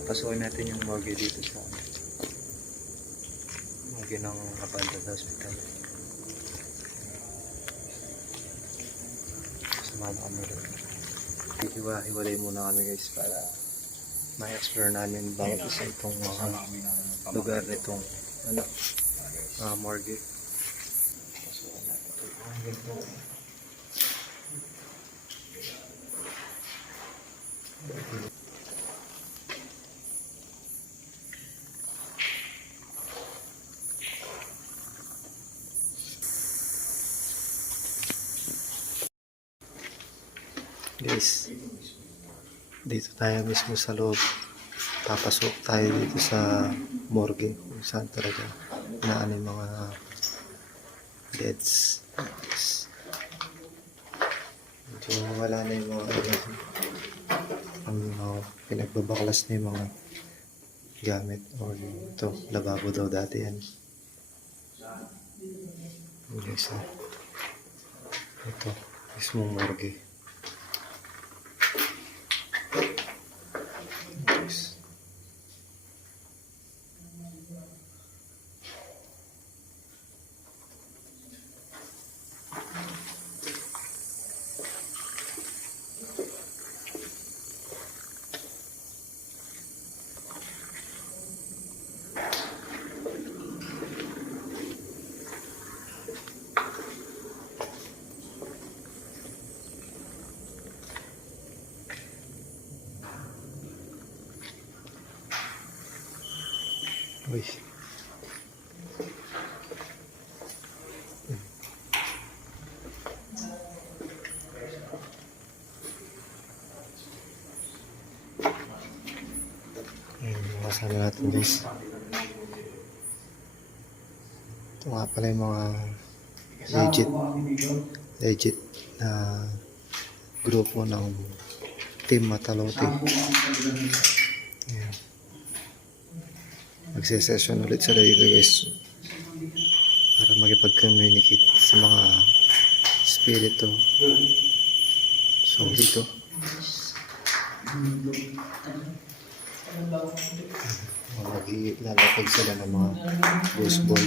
Papasukin natin yung morgue dito sa morgue ng Abandoned Hospital. Samahan kami rin. Hiwa-hiwalay muna kami guys para ma-explore namin bawat isa itong lugar nitong morgue. Pasukin natin ito. Guys, dito tayo mismo sa loob. Papasok tayo dito sa morgue kung saan talaga naan yung mga deads. Medyo wala na yung mga pinagbabaklas na yung mga gamit or ito, lababo daw dati yan. Guys, ito, mismong morgue. Uy. Kasama natin guys. Ito nga pala yung mga legit na grupo ng Team Matalote. Ayan. Magse-session ulit sila dito guys para makipag-communicate sa mga spirito. So dito maglalapag sila ng mga ghost ball.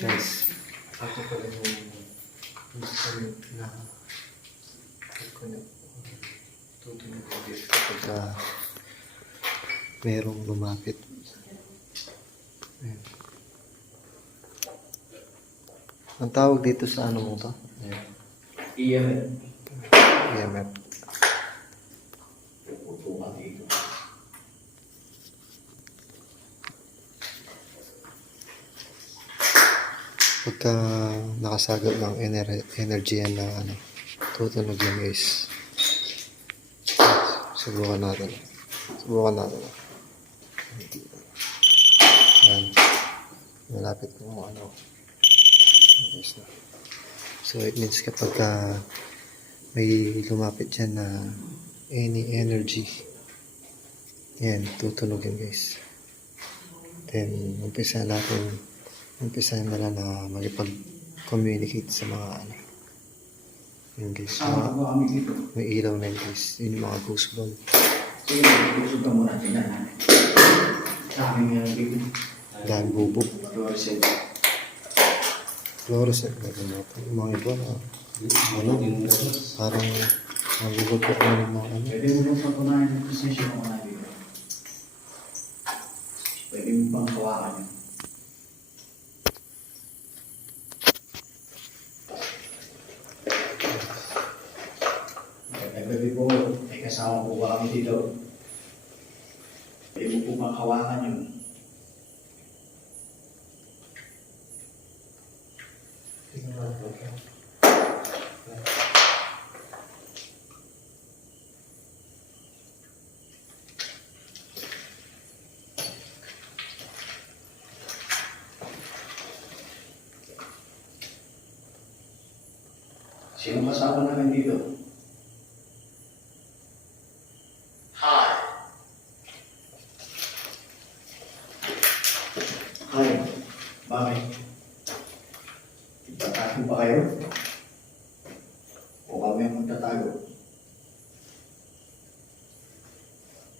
Guys, ako pala yung na tutunog ulit kapag merong lumapit. Ayan. Ang tawag dito sa ano mo to? EMF. EMF. Pagka nakasagap ng energy yan na tutunog yan guys. Subukan natin. Yan. Malapit ko guys na. So it means kapag may lumapit dyan na any energy, yan, tutunog yan guys. Then umpisa nila na magipag-communicate sa mga yun guys, may ilaw na yun guys, yun yung mga ghost ball. Sige, busog ka muna, tingnan natin. Sa aming bibig. Dahil bubog. Fluorescent. Gagawin natin. Yung mga iba na, parang nabubog ko ng mga Pwede mo nung patunayan yung position mo na dito. Pwede mo pang kawakan yun. Naggabi po, may kasama po ba kami dito? Pwede mo po pang kawakan yun. Sino kasama namin dito? Hi. Bakit? Tatago ba kayo? O kami ang magtatago?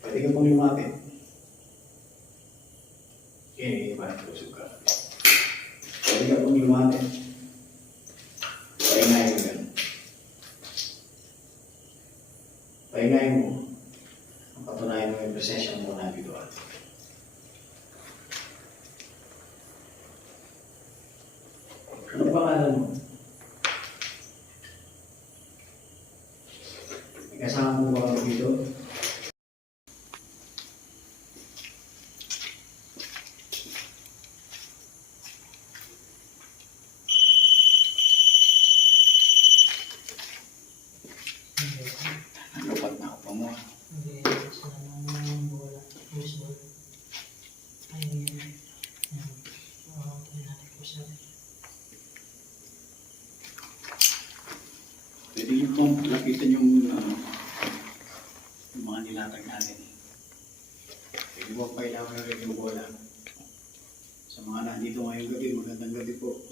Pwede ka pong lumapit. Iba, tusog ka. Pwede ka pong lumapit. Pahingayin mo yan. Pahingayin mo. Ang patunayan mo yung presensya mo na dito. Ano pangalan mo? May kasama mo ba kami dito? Lupat na ako pa mo. Hindi, sana wala. Usual. Ayun yun. Natin po siya. Pwede niyo pong lapitan yung mga nilatag natin. Pwede mo pa ilang ng radio bola. Sa mga nandito ngayong gabi, magandang gabi po.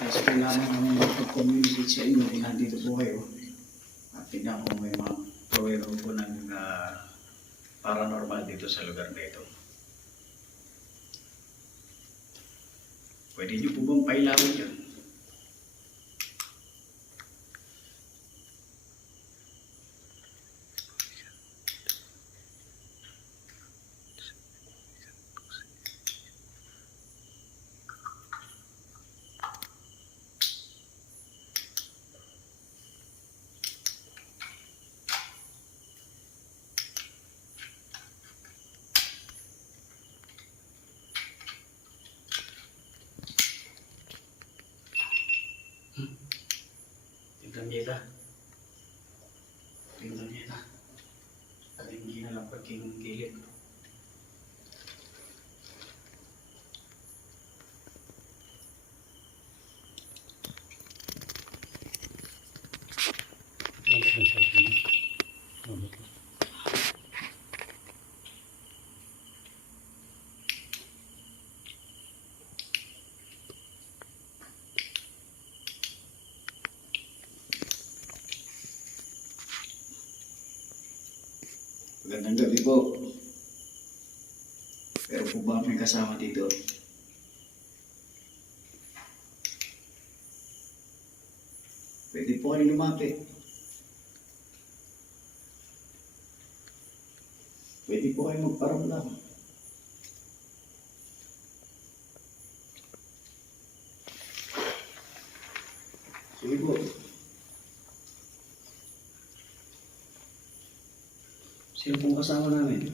Kasi kailangan namin mag-communicate sa inyo kung nandito po kayo. At tignan ko may mga proyero po ng paranormal dito sa lugar na ito. Pwede niyo po bang pailawin yun? Tingnan niya. Tingnan niya. At hindi na lang pagkinggilit. Magandang gabi po. Pero po ba may kasama dito? Pwede po kayo lumapit. Pwede po kayo magparamdam. Sige po. Sino pong kasama namin?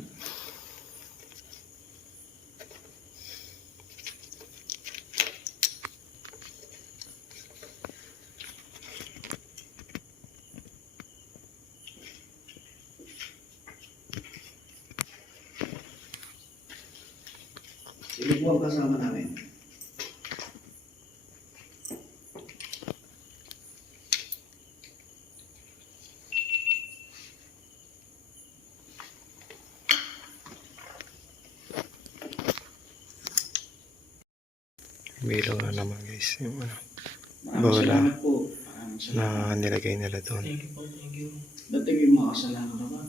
Sino po ang kasama namin? May ilaw na naman guys. Yung Maraming Bola. salamat po. Maraming salamat. na nilagay nila doon. Thank you po, thank you. Dati yung mga kasalanan naman.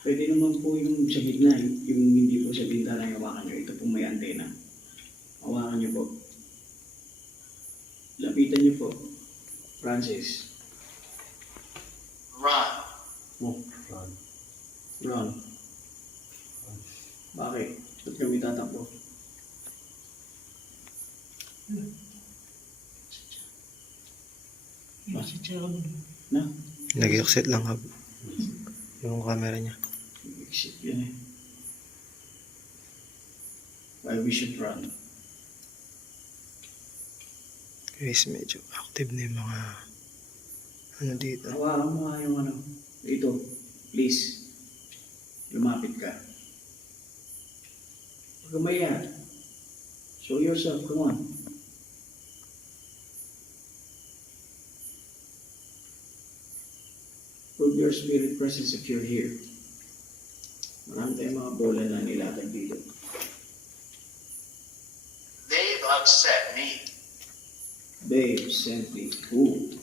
Pwede naman po yung sa gitna, yung hindi po sa bintana yung hawakan nyo. Ito po may antena. Hawakan nyo po. Lapitan nyo po. Francis. Run. Oh, Ron. Bakit? Ba't kami tatakbo? Si Charon. Na? Nag-exit lang yung camera niya. Exit yan eh. Why we should run? Guys, medyo active na yung mga ano dito. Hawakan mo nga yung ano. Ito, please. Lumapit ka. Huwag ka maya. Show yourself, come on. Prove your spirit presence if you're here. Marami tayong mga bola na nilatag dito. They've upset me. Babe, simply, who?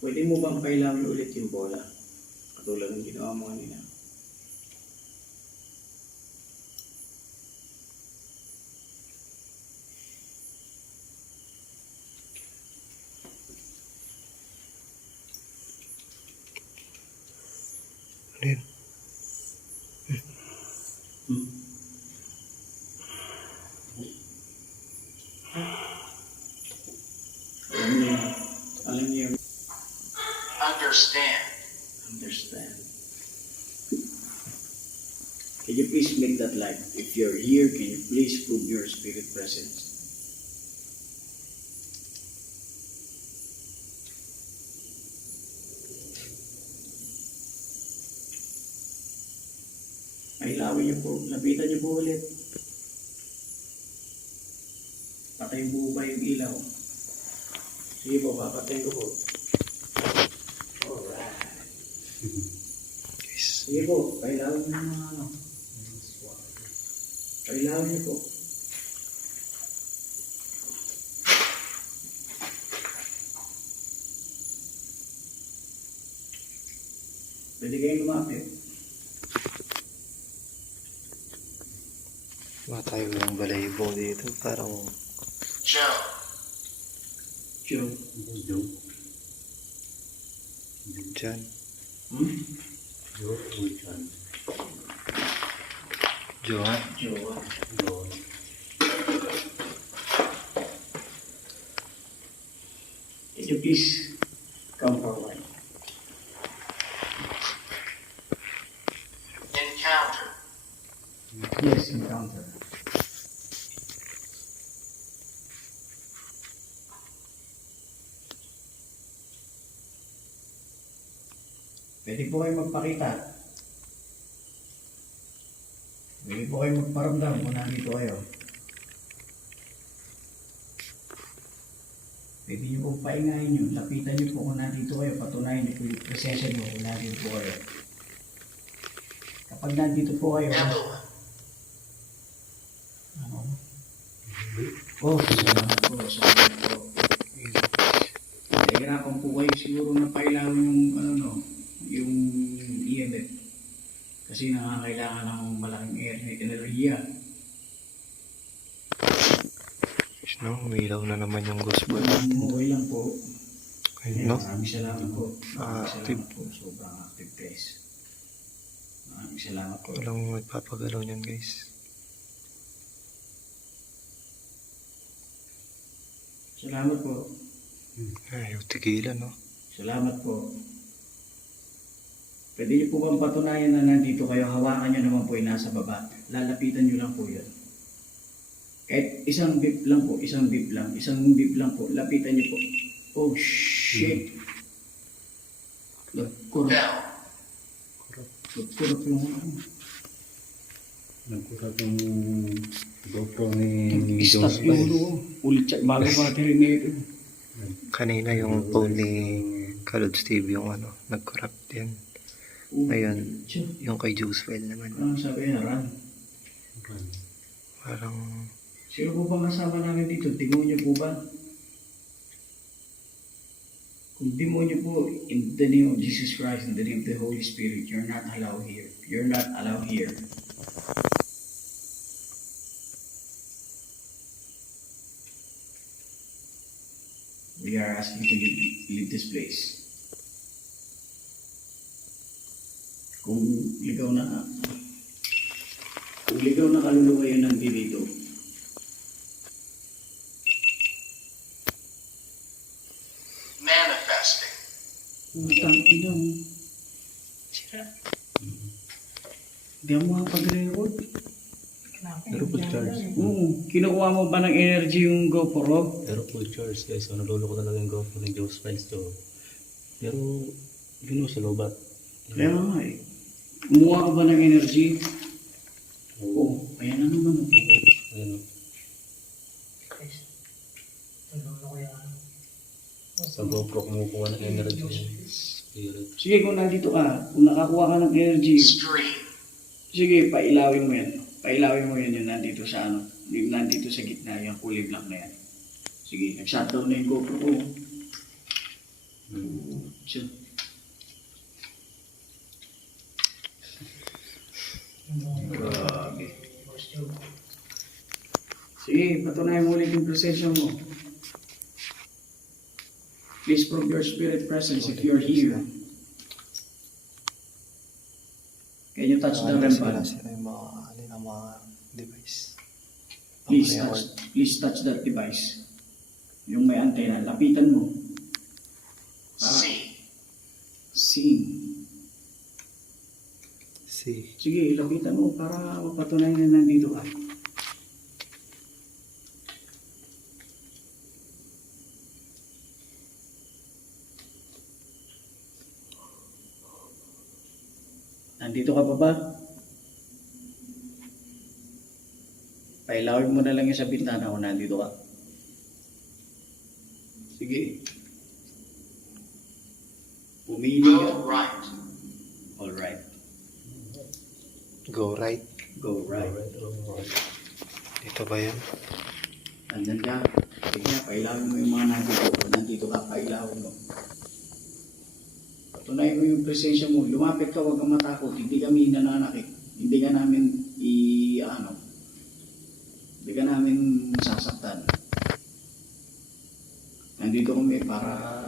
Pwede mo bang kailangan ulit yung bola? Katulad ng ginawa mo kanina. Ano yun? Alam niyo, Understand. understand. Can you please make that light? If you're here, can you please prove your spirit presence? Ay, lawin niyo po. Lapitan niyo po ulit. Patayin po ba yung ilaw? Sige po, papatayin ko po. Alright. Guys, Sige po, kailangan niyo mga ano. Kailangan niyo po. Pwede kayong lumapit. wala tayo ng balahibo dito. Parang Joe. Joe. dyan. Hmm? Johan. Joe. Can you please come forward? Encounter. Yes, encounter. Pwede po kayo magpakita. Pwede po kayo magparamdam kung nandito kayo. Pwede niyo po paingahin yun. Lapitan niyo po kung nandito kayo. Patunayan niyo po yung presensya niyo kung nandito po kayo. Kapag nandito po kayo, Evelyn. ano? Oh, salamat po. Salamat po. Nahihirapan po kayo siguro na pailawin yung ano no, yung EMF. Kasi nakakailangan ng malaking enerhiya. No, umilaw na naman yung ghost ball. Okay lang po. Ayun, no? Maraming salamat po. Maraming Active. salamat po. Sobrang active guys. Maraming salamat po. Walang magpapagalaw niyan, guys. Salamat po. Ayaw tigilan, no? Salamat po. Pwede niyo po bang patunayan na nandito kayo? Hawakan niyo naman po yung nasa baba. Lalapitan niyo lang po yun. Kahit isang beep lang po, isang beep lang po. Lapitan niyo po. Oh shit! Kurap. Bell. Kurap yung ano. Nagkurap yung GoPro ni Stop Joseph. yung ulo. Ulit check bago battery na ito. Kanina yung phone ni Kalod Steve yung ano, nag-corrupt din. Ayun, yung kay Juicewell naman. Ano sabi niya, Ran? Parang, Sino po bang kasama namin dito? Demonyo po ba? Kung demonyo po, in the name of Jesus Christ, in the name of the Holy Spirit, you're not allowed here. You're not allowed here. We are asking you to leave this place. Kung ligaw na kaluluwa yun ng dito, Manifesting. utang ina mo. Sira. Hindi mo makapag-record. Pero full charge. Oo. Kinukuha mo ba ng energy yung GoPro? Pero full charge guys. So nalolo ko talaga yung GoPro ni Joseph to. Pero yun sa lobat. Kaya nga eh. Kumuha ka ba ng energy? Oo. Ayan na naman. Ayun. Guys. Ano ko yan? Sa GoPro kumukuha ng energy. Diyos. Spirit. Sige, kung nandito ka, kung nakakuha ka ng energy, stream, sige, pailawin mo yan. Pailawin mo yan yung nandito sa ano, yung nandito sa gitna, yung kulay black na yan. Sige, nag-shutdown na yung GoPro ko. Chill. Grabe. Sige, patunayan mo ulit yung presensya mo. Please prove your spirit presence if you're here. Can you touch the REM pad? Sila yung mga, ano yung mga device. Please touch that device. Yung may antenna, lapitan mo. C, Sing. Si. Sige, lapitan mo para mapatunayan na nandito ka. Nandito ka pa ba? Pailawin mo na lang yung sa bintana kung nandito ka. Sige. Pumili go ka. right, Alright. Go right. Go right. Dito ba yan? Nandyan ka. Sige, pailawin mo yung mga nandito. Kung nandito ka, pailawin mo. Patunayan mo yung presensya mo. Lumapit ka, huwag kang matakot. Hindi kami nananakit. Hindi ka namin hindi ka namin sasaktan. Nandito kami para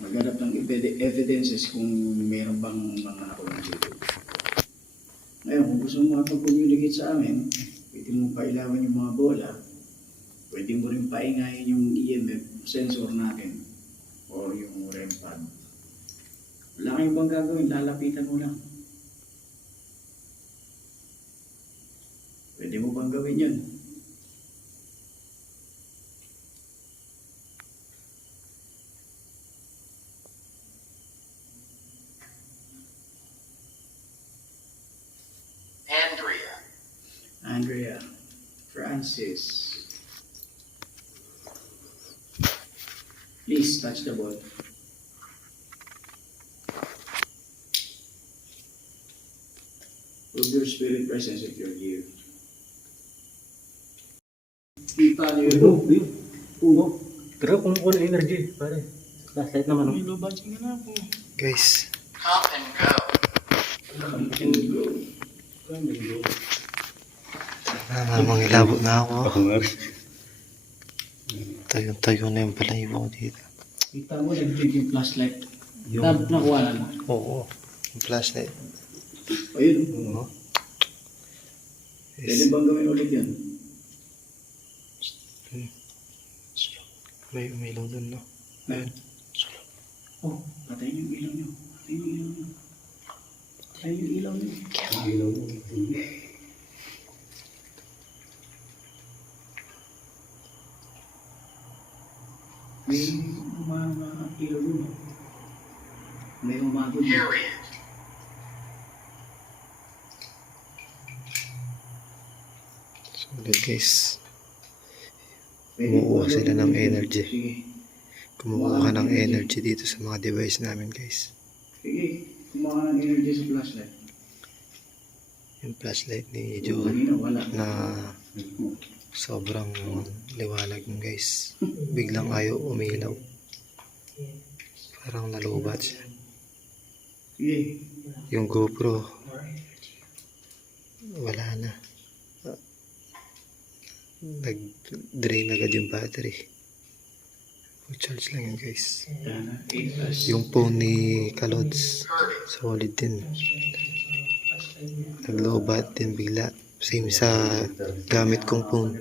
maghanap ng evidences kung meron bang mga nakulang dito. Ngayon, kung gusto mo makapag-communicate sa amin, pwede mo pailawin yung mga bola, pwede mo rin paingayin yung EMF sensor natin o yung REM pad. Wala kayong bang gagawin, lalapitan mo lang. Pwede mo bang gawin yun? Andrea, Francis. Please touch the ball. Prove your spirit presence if you're here. Kita niyo yun. Ugo. Pero kung ano energy, pare. Flashlight naman. May lobaching na ako. Guys, come and go, Come and go. namang ilabo na ako. Ako nga. Tayo na yung balahibo ko dito. Kita mo, nag-trip yung flashlight. Yung- Nakuha na mo. Oo. Yung flashlight. Ayun. Oo. Pwede bang gawin ulit yan? May umilaw dun, no? Ayun. Oh, patayin yung ilaw nyo. Patayin yung ilaw nyo. Patayin yung ilaw nyo. Ilaw mo. May mga ilaw dun. Oh. May umagod. period, Solid, guys. Pwede Kumukuha po, sila ng energy. Sige. Kumukuha ka ng energy dito sa mga device namin, guys. Sige. Kumuha ng energy sa flashlight. Yung flashlight ni Oo, Joel kanina wala. na sobrang liwanag mo, guys. Biglang ayaw umilaw. Parang nalubat siya. Sige. Yung GoPro, wala na. Nag-drain agad yung battery. Full charge lang yun, guys. Yan na. 8+. Yung phone ni Kalods, curving, solid din. Naglobat din bigla. Same sa gamit kong phone.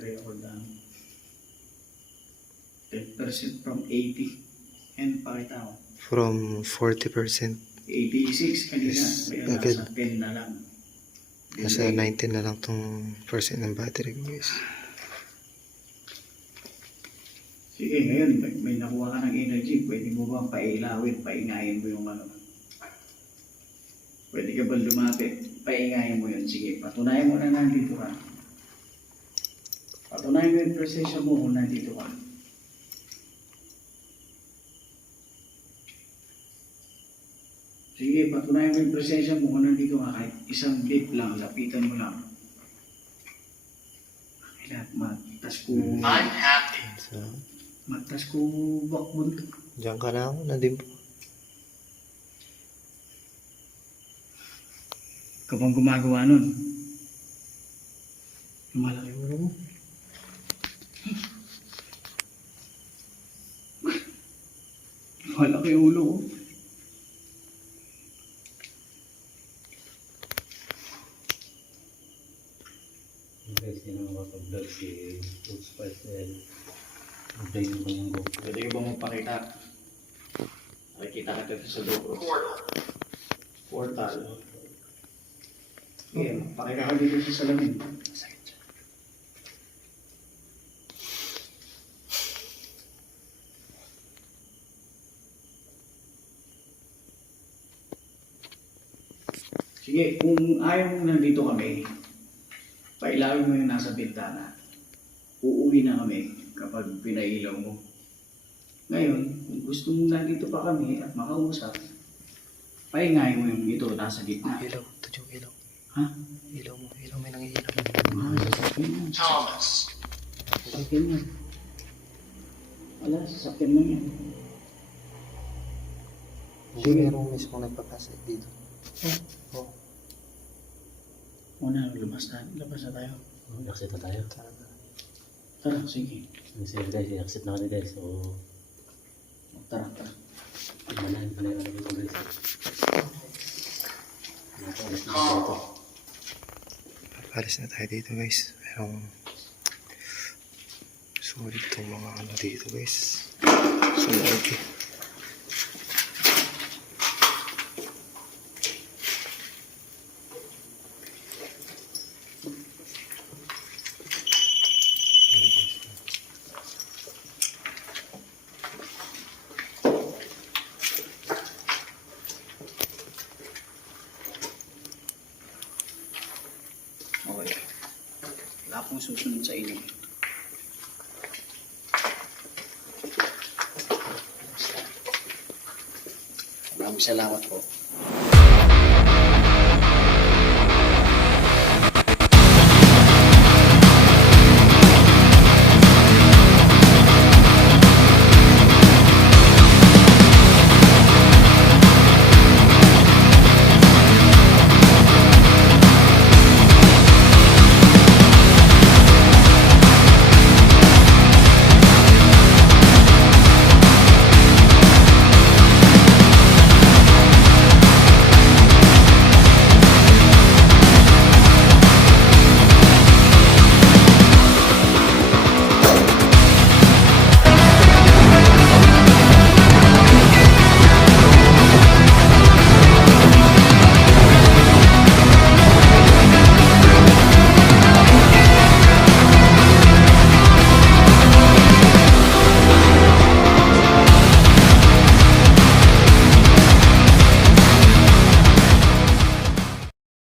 10% from 80. And pakita ko. From 40%, 86 kanina. Yes, Kaya agad. nasa 10 na lang. nasa 19 na lang tong percent ng battery ko, guys. Sige, ngayon, may nakuha ka ng energy. Pwede mo bang pailawin, paingayin mo yung ano? Pwede ka ba lumapit? Paingayin mo yun. Sige, patunayan mo na nandito ka. Patunayan mo yung presensya mo kung nandito ka. patunayan mo yung presensya mo kung nandito ka kahit isang beep lang, lapitan mo lang. Kailangan matas ko, I'm happy. So, matas ko bakbon. diyan ka na ako. Na din po. Kapag gumagawa nun, lumalaki ulo mo. Lumalaki ulo ko. Guys, hindi na makapag-vlog si Food Spice dahil update yung kanyang GoPro. Pwede ka ba magpakita? Nakikita ka dito sa GoPro. Portal. Okay, pakita ka dito sa salamin. Sige, kung ayaw mo nandito kami, pailawin mo yung nasa bintana. Uuwi na kami kapag pinailaw mo. Ngayon, kung gusto mo nandito pa kami at makausap, paingayin mo yung ito nasa gitna. Ilaw. Ito yung ilaw. Ha? Ilaw mo. Ilaw may nangiilaw. Sasakyan yan. Thomas. Sasakyan yan. Wala, sasakyan mo yan. Hindi merong mismo nagpapasa dito. Oh. Una, lumabas na. Labas na tayo. Exit na tayo. Tara, sige. Kasi guys, exit na kami guys. So, Tara, tara. manahin pa na yung ano dito guys. Nakaalis na tayo dito. Papalis na tayo dito guys. Pero sulit itong mga ano dito guys. Sulit eh. Okay. Wala pong susunod sa inyo. Maraming salamat po.